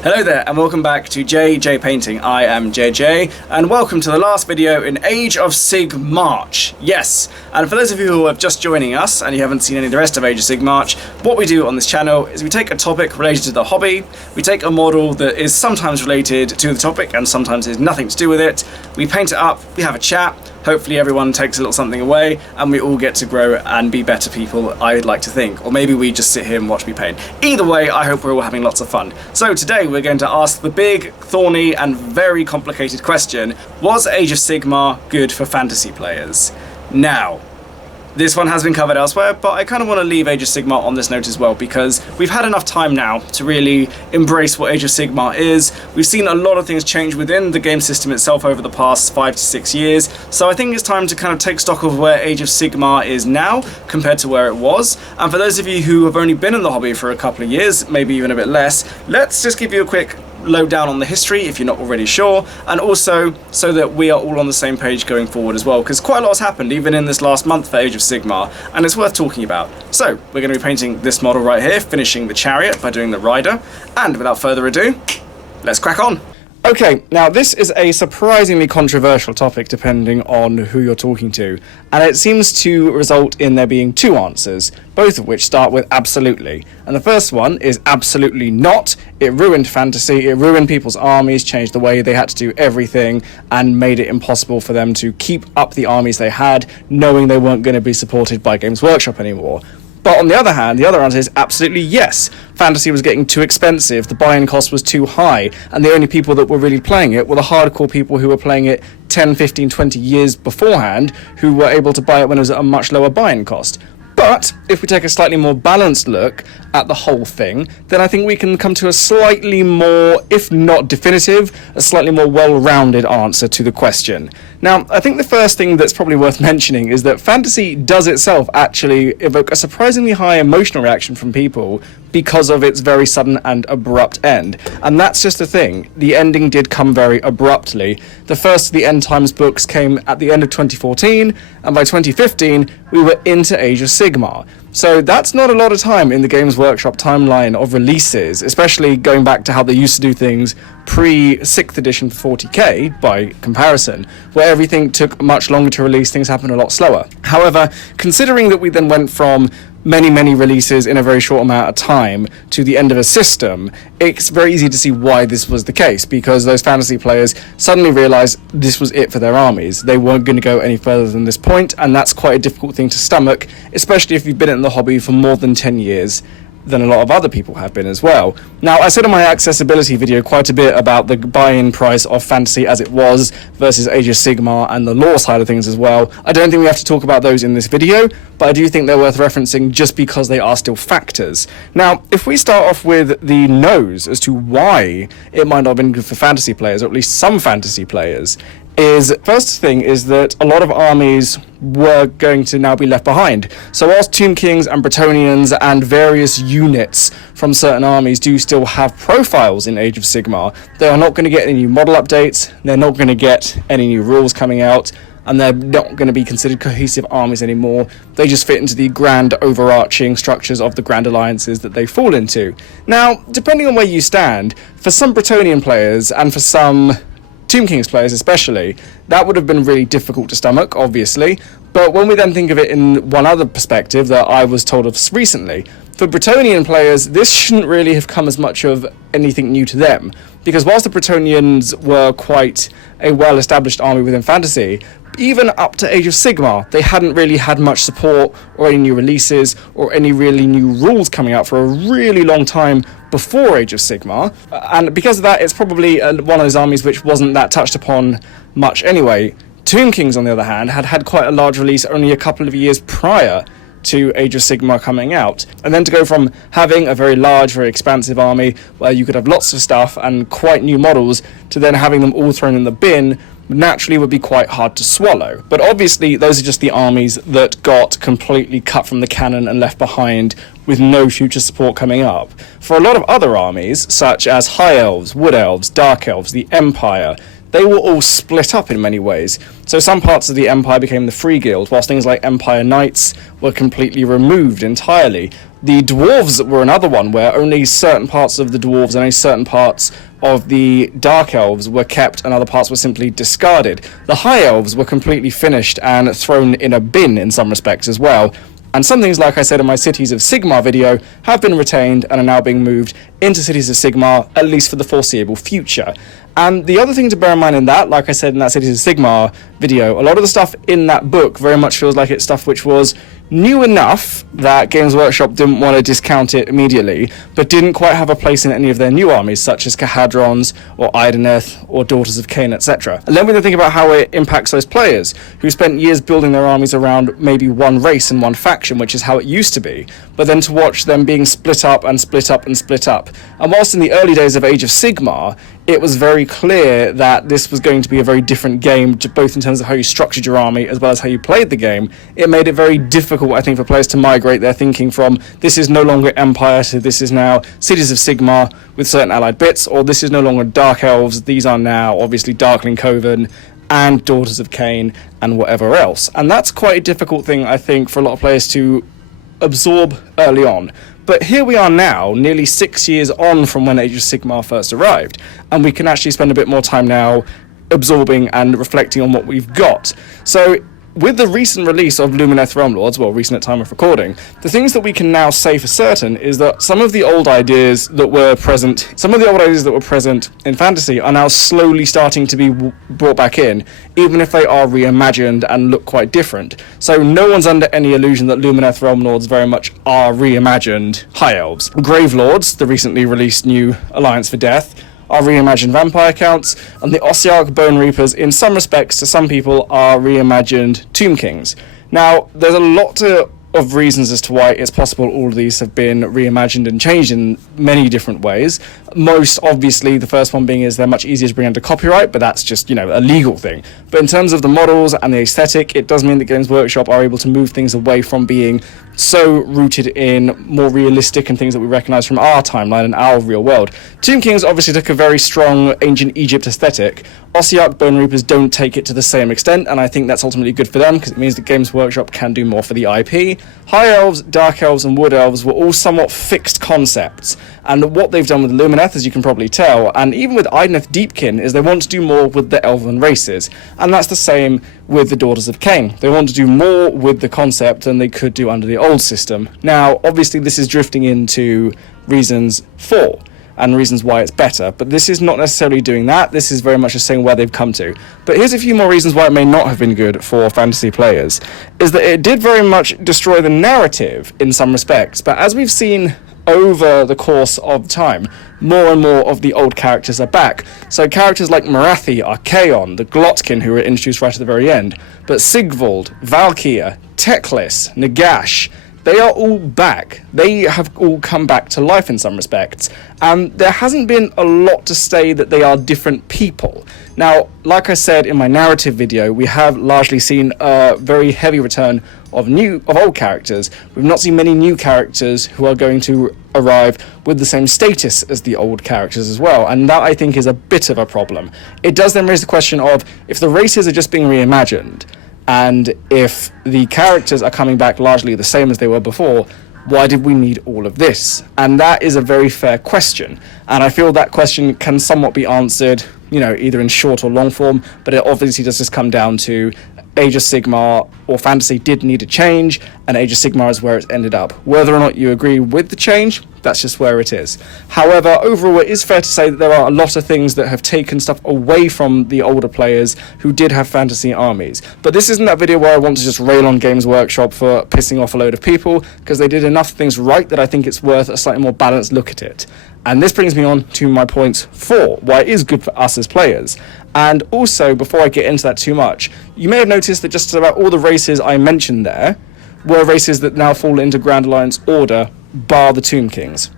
Hello there and welcome back to JJ Painting. I am JJ and welcome to the last video in Age of Sigmar. Yes, and for those of you who are just joining us and you haven't seen any of the rest of Age of Sigmar, what we do on this channel is we take a topic related to the hobby, we take a model that is sometimes related to the topic and sometimes has nothing to do with it, we paint it up, we have a chat, hopefully everyone takes a little something away and we all get to grow and be better people, I'd like to think. Or maybe we just sit here and watch me paint. Either way, I hope we're all having lots of fun. So today we're going to ask the big, thorny and very complicated question, was Age of Sigmar good for fantasy players? Now, this one has been covered elsewhere, but I kind of want to leave Age of Sigmar on this note as well, because we've had enough time now to really embrace what Age of Sigmar is. We've seen a lot of things change within the game system itself over the past 5 to 6 years, so I think it's time to kind of take stock of where Age of Sigmar is now compared to where it was. And for those of you who have only been in the hobby for a couple of years, maybe even a bit less, let's just give you a quick lowdown on the history if you're not already sure, and also so that we are all on the same page going forward as well, because quite a lot has happened even in this last month for Age of Sigmar, and it's worth talking about. So we're going to be painting this model right here, finishing the chariot by doing the rider, and without further ado, let's crack on. Okay, now this is a surprisingly controversial topic depending on who you're talking to, and it seems to result in there being two answers, both of which start with absolutely. And the first one is absolutely not. It ruined fantasy, it ruined people's armies, changed the way they had to do everything, and made it impossible for them to keep up the armies they had, knowing they weren't going to be supported by Games Workshop anymore. But on the other hand, the other answer is absolutely yes. Fantasy was getting too expensive, the buy-in cost was too high, and the only people that were really playing it were the hardcore people who were playing it 10, 15, 20 years beforehand, who were able to buy it when it was at a much lower buy-in cost. But if we take a slightly more balanced look at the whole thing, then I think we can come to a slightly more, if not definitive, a slightly more well-rounded answer to the question. Now, I think the first thing that's probably worth mentioning is that fantasy does itself actually evoke a surprisingly high emotional reaction from people because of its very sudden and abrupt end. And that's just the thing. The ending did come very abruptly. The first of the End Times books came at the end of 2014, and by 2015, we were into Age of Sigmar. So that's not a lot of time in the Games Workshop timeline of releases, especially going back to how they used to do things pre-6th edition 40k, by comparison, where everything took much longer to release, things happened a lot slower. However, considering that we then went from many releases in a very short amount of time to the end of a system, it's very easy to see why this was the case, because those fantasy players suddenly realised this was it for their armies. They weren't going to go any further than this point, and that's quite a difficult thing to stomach, especially if you've been in the hobby for more than 10 years than a lot of other people have been as well. Now, I said in my accessibility video quite a bit about the buy-in price of fantasy as it was versus Age of Sigmar and the lore side of things as well. I don't think we have to talk about those in this video, but I do think they're worth referencing just because they are still factors. Now, if we start off with the no's as to why it might not have been good for fantasy players, or at least some fantasy players, is first thing is that a lot of armies were going to now be left behind. So whilst Tomb Kings and Bretonnians and various units from certain armies do still have profiles in Age of Sigmar, they are not going to get any new model updates, they're not going to get any new rules coming out, and they're not going to be considered cohesive armies anymore. They just fit into the grand overarching structures of the grand alliances that they fall into. Now, depending on where you stand, for some Bretonnian players and for some Tomb Kings players especially, that would have been really difficult to stomach, obviously. But when we then think of it in one other perspective that I was told of recently, for Bretonnian players, this shouldn't really have come as much of anything new to them, because whilst the Bretonnians were quite a well-established army within fantasy, even up to Age of Sigmar, they hadn't really had much support or any new releases or any really new rules coming out for a really long time before Age of Sigmar, and because of that, it's probably one of those armies which wasn't that touched upon much anyway. Tomb Kings, on the other hand, had quite a large release only a couple of years prior to Age of Sigmar coming out, and then to go from having a very large, very expansive army where you could have lots of stuff and quite new models, to then having them all thrown in the bin naturally would be quite hard to swallow. But obviously those are just the armies that got completely cut from the canon and left behind with no future support coming up. For a lot of other armies, such as High Elves, Wood Elves, Dark Elves, the Empire, they were all split up in many ways. So some parts of the Empire became the Free Guild, whilst things like Empire Knights were completely removed entirely. The dwarves were another one where only certain parts of the dwarves and only certain parts of the dark elves were kept and other parts were simply discarded. The high elves were completely finished and thrown in a bin in some respects as well. And some things, like I said in my Cities of Sigmar video, have been retained and are now being moved into Cities of Sigmar, at least for the foreseeable future. And the other thing to bear in mind in that, like I said in that Cities of Sigmar video, a lot of the stuff in that book very much feels like it's stuff which was new enough that Games Workshop didn't want to discount it immediately, but didn't quite have a place in any of their new armies, such as Cahadrons, or Ideneth, or Daughters of Cain, etc. And then we think about how it impacts those players, who spent years building their armies around maybe one race and one faction, which is how it used to be, but then to watch them being split up and split up and split up. And whilst in the early days of Age of Sigmar, it was very clear that this was going to be a very different game, both in terms of how you structured your army as well as how you played the game. It made it very difficult, I think, for players to migrate their thinking from this is no longer Empire to this is now Cities of Sigmar with certain allied bits, or this is no longer Dark Elves, these are now obviously Darkling Coven and Daughters of Cain and whatever else. And that's quite a difficult thing, I think, for a lot of players to absorb early on. But here we are now, nearly 6 years on from when Age of Sigmar first arrived, and we can actually spend a bit more time now absorbing and reflecting on what we've got. So with the recent release of Lumineth Realmlords, well, recent at time of recording, the things that we can now say for certain is that some of the old ideas that were present in fantasy are now slowly starting to be brought back in, even if they are reimagined and look quite different. So no one's under any illusion that Lumineth Realmlords very much are reimagined High Elves. Gravelords, the recently released new Alliance for Death, are reimagined vampire counts, and the Ossiarch Bone Reapers, in some respects, to some people, are reimagined Tomb Kings. Now, there's a lot of reasons as to why it's possible all of these have been reimagined and changed in many different ways. Most obviously, the first one being is they're much easier to bring under copyright, but that's just, a legal thing. But in terms of the models and the aesthetic, it does mean that Games Workshop are able to move things away from being so rooted in more realistic and things that we recognise from our timeline and our real world. Tomb Kings obviously took a very strong ancient Egypt aesthetic. Ossiarch Bone Reapers don't take it to the same extent, and I think that's ultimately good for them because it means that Games Workshop can do more for the IP. High Elves, Dark Elves and Wood Elves were all somewhat fixed concepts, and what they've done with Lumineth, as you can probably tell, and even with Ideneth Deepkin, is they want to do more with the elven races, and that's the same with the Daughters of Cain. They want to do more with the concept than they could do under the old system. Now, obviously this is drifting into reasons for and reasons why it's better, but this is not necessarily doing that. This is very much just saying where they've come to. But here's a few more reasons why it may not have been good for fantasy players, is that it did very much destroy the narrative in some respects, but as we've seen over the course of time, more and more of the old characters are back. So characters like Morathi, Archaon, the Glotkin, who were introduced right at the very end, but Sigvald, Valkyr, Teclis, Nagash, they are all back. They have all come back to life in some respects, and there hasn't been a lot to say that they are different people. Now, like I said in my narrative video, we have largely seen a very heavy return of old characters. We've not seen many new characters who are going to arrive with the same status as the old characters as well, and that I think is a bit of a problem. It does then raise the question of, if the races are just being reimagined, and if the characters are coming back largely the same as they were before, why did we need all of this? And that is a very fair question. And I feel that question can somewhat be answered, either in short or long form, but it obviously does just come down to Age of Sigmar or fantasy did need a change, and Age of Sigmar is where it's ended up. Whether or not you agree with the change, that's just where it is. However, overall, it is fair to say that there are a lot of things that have taken stuff away from the older players who did have fantasy armies. But this isn't that video where I want to just rail on Games Workshop for pissing off a load of people, because they did enough things right that I think it's worth a slightly more balanced look at it. And this brings me on to my points for why it is good for us as players. And also, before I get into that too much, you may have noticed that just about all the races I mentioned there were races that now fall into Grand Alliance order, bar the Tomb Kings.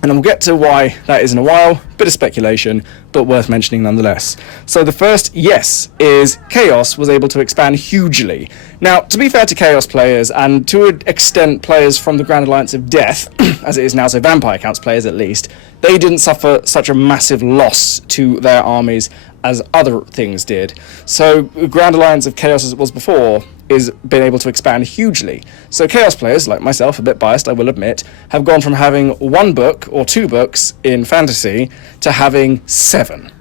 And we'll get to why that is in a while, bit of speculation, but worth mentioning nonetheless. So the first, yes, is Chaos was able to expand hugely. Now, to be fair to Chaos players, and to an extent players from the Grand Alliance of Death, as it is now, so Vampire Counts players at least, they didn't suffer such a massive loss to their armies as other things did. So Grand Alliance of Chaos, as it was before, is been able to expand hugely. So Chaos players, like myself, a bit biased, I will admit, have gone from having 1 book or 2 books in Fantasy to having 7.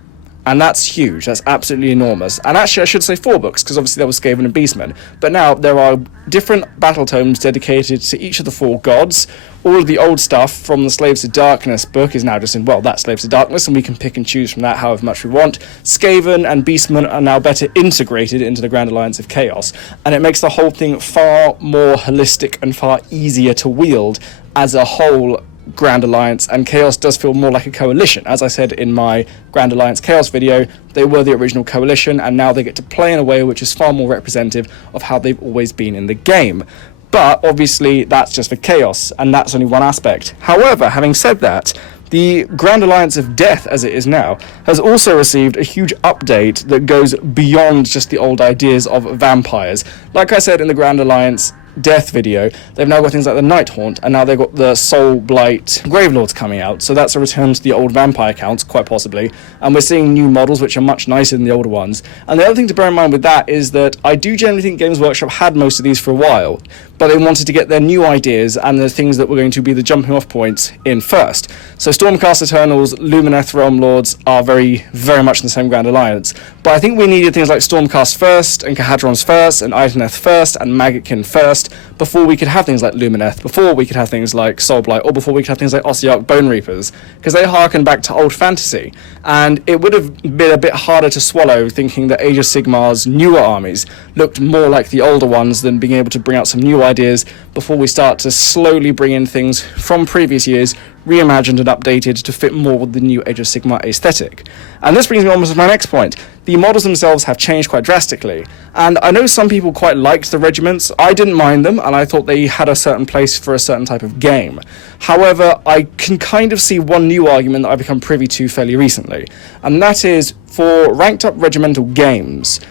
And that's huge. That's absolutely enormous. And actually, I should say 4 books, because obviously there was Skaven and Beastmen. But now there are different battle tomes dedicated to each of the 4 gods. All of the old stuff from the Slaves to Darkness book is now just in, well, that's Slaves to Darkness, and we can pick and choose from that however much we want. Skaven and Beastmen are now better integrated into the Grand Alliance of Chaos, and it makes the whole thing far more holistic and far easier to wield as a whole Grand Alliance, and Chaos does feel more like a coalition. As I said in my Grand Alliance Chaos video, they were the original coalition, and now they get to play in a way which is far more representative of how they've always been in the game. But obviously that's just for Chaos, and that's only one aspect. However, having said that, the Grand Alliance of Death, as it is now, has also received a huge update that goes beyond just the old ideas of vampires. Like I said in the Grand Alliance Death video, they've now got things like the Night Haunt, and now they've got the Soul Blight Gravelords coming out, so that's a return to the old vampire counts, quite possibly, and we're seeing new models which are much nicer than the older ones. And the other thing to bear in mind with that is that I do generally think Games Workshop had most of these for a while, but they wanted to get their new ideas and the things that were going to be the jumping off points in first. So Stormcast Eternals, Lumineth Realm Lords are very, very much in the same Grand Alliance, but I think we needed things like Stormcast first, and Kahadrons first, and Ideneth first, and Maggotkin first, before we could have things like Lumineth, before we could have things like Soulblight, or before we could have things like Ossiarch Bone Reapers, because they harken back to old fantasy. And it would have been a bit harder to swallow thinking that Age of Sigmar's newer armies looked more like the older ones than being able to bring out some new ideas before we start to slowly bring in things from previous years, reimagined and updated to fit more with the new Age of Sigmar aesthetic. And this brings me almost to my next point. The models themselves have changed quite drastically, and I know some people quite liked the regiments. I didn't mind them, and I thought they had a certain place for a certain type of game. However, I can kind of see one new argument that I've become privy to fairly recently, and that is, for ranked up regimental games,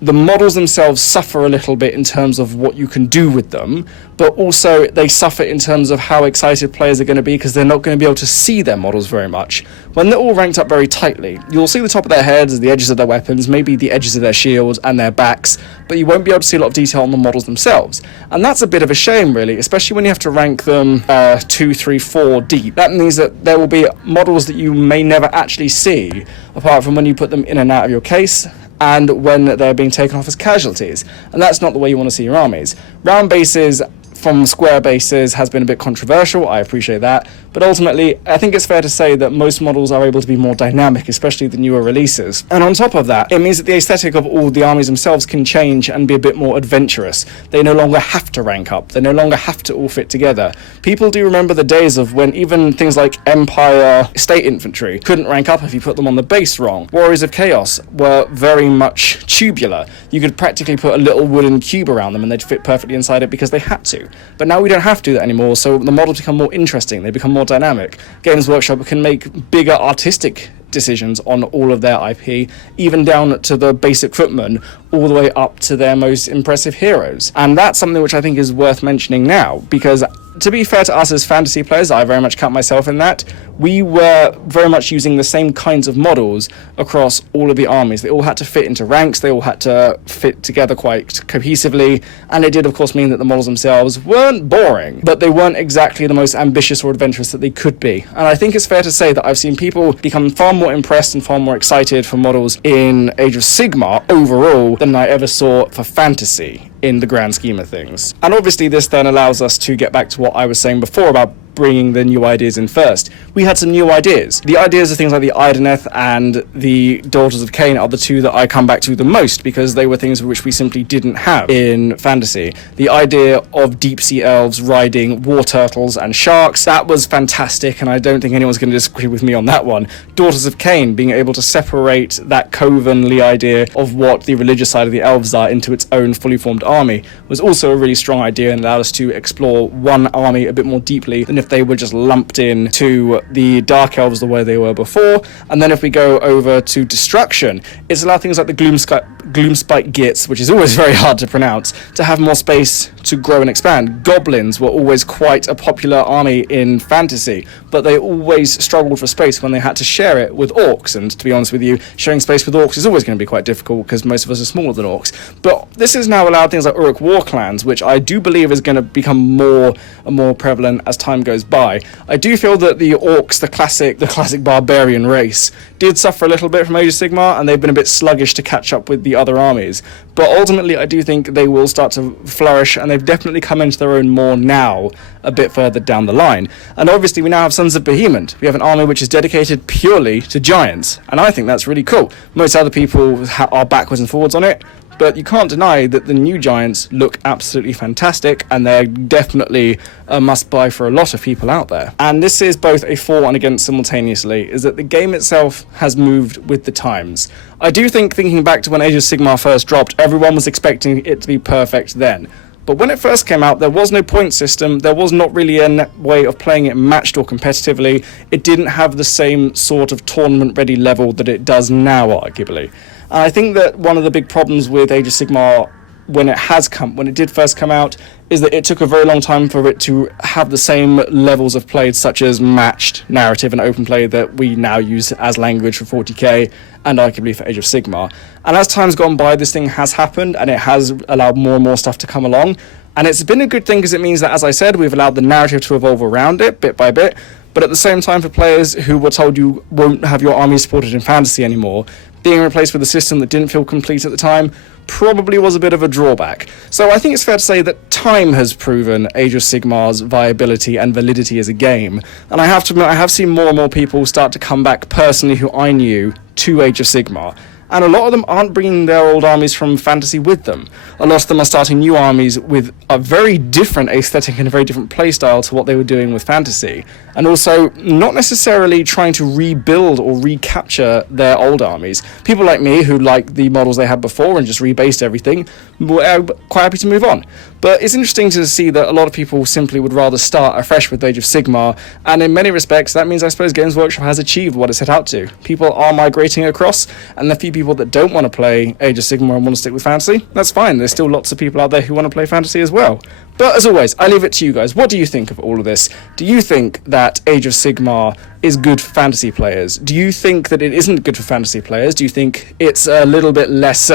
the models themselves suffer a little bit in terms of what you can do with them, but also they suffer in terms of how excited players are going to be, because they're not going to be able to see their models very much. When they're all ranked up very tightly, you'll see the top of their heads, the edges of their weapons, maybe the edges of their shields and their backs, but you won't be able to see a lot of detail on the models themselves. And that's a bit of a shame, really, especially when you have to rank them 2, 3, 4 deep. That means that there will be models that you may never actually see, apart from when you put them in and out of your case, and when they're being taken off as casualties. And that's not the way you want to see your armies. Round bases from square bases has been a bit controversial, I appreciate that, but ultimately I think it's fair to say that most models are able to be more dynamic, especially the newer releases. And on top of that, it means that the aesthetic of all the armies themselves can change and be a bit more adventurous. They no longer have to rank up, they no longer have to all fit together. People do remember the days of when even things like Empire State Infantry couldn't rank up if you put them on the base wrong. Warriors of Chaos were very much tubular. You could practically put a little wooden cube around them and they'd fit perfectly inside it because they had to. But now we don't have to do that anymore, so the models become more interesting, they become more dynamic. Games Workshop can make bigger artistic decisions on all of their IP, even down to the basic footmen, all the way up to their most impressive heroes. And that's something which I think is worth mentioning now, because to be fair to us as fantasy players, I very much count myself in that, we were very much using the same kinds of models across all of the armies. They all had to fit into ranks, they all had to fit together quite cohesively, and it did of course mean that the models themselves weren't boring, but they weren't exactly the most ambitious or adventurous that they could be. And I think it's fair to say that I've seen people become far more impressed and far more excited for models in Age of Sigmar overall than I ever saw for fantasy in the grand scheme of things. And obviously this then allows us to get back to what I was saying before about bringing the new ideas in first. We had some new ideas. The ideas of things like the Ideneth and the Daughters of Cain are the two that I come back to the most, because they were things which we simply didn't have in fantasy. The idea of deep sea elves riding war turtles and sharks, that was fantastic, and I don't think anyone's going to disagree with me on that one. Daughters of Cain, being able to separate that covenly idea of what the religious side of the elves are into its own fully formed army, was also a really strong idea and allowed us to explore one army a bit more deeply than if if they were just lumped in to the Dark Elves the way they were before. And then if we go over to Destruction, it's allowed things like the Gloomspite Gits, which is always very hard to pronounce, to have more space to grow and expand. Goblins were always quite a popular army in fantasy, but they always struggled for space when they had to share it with orcs, and to be honest with you, sharing space with orcs is always going to be quite difficult because most of us are smaller than orcs. But this has now allowed things like Uruk war clans, which I do believe is going to become more and more prevalent as time goes by. I do feel that the orcs, the classic barbarian race, did suffer a little bit from Age of Sigmar, and they've been a bit sluggish to catch up with the other armies. But ultimately, I do think they will start to flourish, and they've definitely come into their own more now, a bit further down the line. And obviously, we now have Sons of Behemoth. We have an army which is dedicated purely to giants, and I think that's really cool. Most other people are backwards and forwards on it, but you can't deny that the new giants look absolutely fantastic, and they're definitely a must-buy for a lot of people out there. And this is both a for and against simultaneously, is that the game itself has moved with the times. I do think, thinking back to when Age of Sigmar first dropped, everyone was expecting it to be perfect then. But when it first came out, there was no point system, there was not really a way of playing it matched or competitively. It didn't have the same sort of tournament-ready level that it does now, arguably. And I think that one of the big problems with Age of Sigmar when it did first come out, is that it took a very long time for it to have the same levels of play, such as matched narrative and open play, that we now use as language for 40k and arguably for Age of Sigmar. And as time's gone by, this thing has happened, and it has allowed more and more stuff to come along. And it's been a good thing, because it means that, as I said, we've allowed the narrative to evolve around it bit by bit. But at the same time, for players who were told you won't have your army supported in fantasy anymore, being replaced with a system that didn't feel complete at the time probably was a bit of a drawback. So I think it's fair to say that time has proven Age of Sigmar's viability and validity as a game. And I have to admit, I have seen more and more people start to come back personally who I knew to Age of Sigmar. And a lot of them aren't bringing their old armies from fantasy with them. A lot of them are starting new armies with a very different aesthetic and a very different playstyle to what they were doing with fantasy. And also not necessarily trying to rebuild or recapture their old armies. People like me, who like the models they had before and just rebased everything, were quite happy to move on. But it's interesting to see that a lot of people simply would rather start afresh with Age of Sigmar, and in many respects that means, I suppose, Games Workshop has achieved what it set out to. People are migrating across, and the few people that don't want to play Age of Sigmar and want to stick with fantasy, that's fine. There's still lots of people out there who want to play fantasy as well. But as always, I leave it to you guys. What do you think of all of this? Do you think that Age of Sigmar is good for fantasy players? Do you think that it isn't good for fantasy players? Do you think it's a little bit less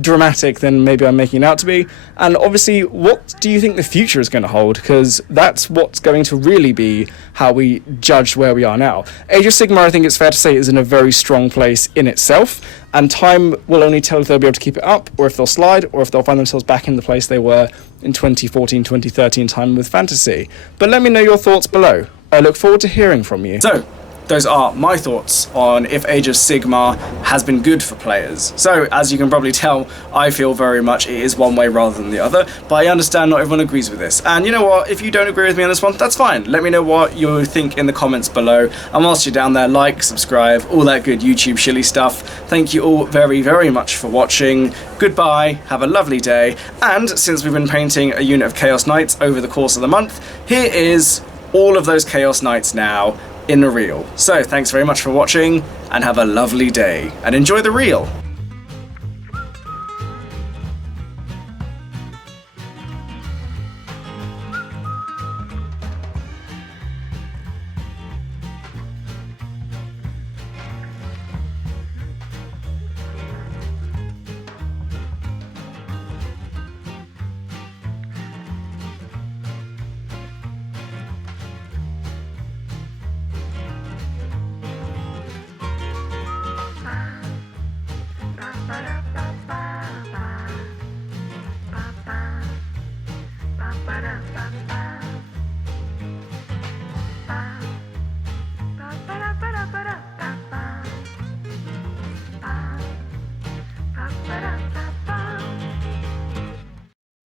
dramatic than maybe I'm making it out to be? And obviously, what do you think the future is going to hold? Because that's what's going to really be how we judge where we are now. Age of Sigmar, I think it's fair to say, is in a very strong place in itself, and time will only tell if they'll be able to keep it up, or if they'll slide, or if they'll find themselves back in the place they were in 2014, 2013 time with fantasy. But let me know your thoughts below. I look forward to hearing from you. So, those are my thoughts on if Age of Sigmar has been good for players. So, as you can probably tell, I feel very much it is one way rather than the other, but I understand not everyone agrees with this. And you know what, if you don't agree with me on this one, that's fine. Let me know what you think in the comments below. And whilst you're down there, like, subscribe, all that good YouTube shilly stuff. Thank you all very, very much for watching. Goodbye, have a lovely day. And since we've been painting a unit of Chaos Knights over the course of the month, here is all of those Chaos Knights now in the reel. So thanks very much for watching, and have a lovely day, and enjoy the reel.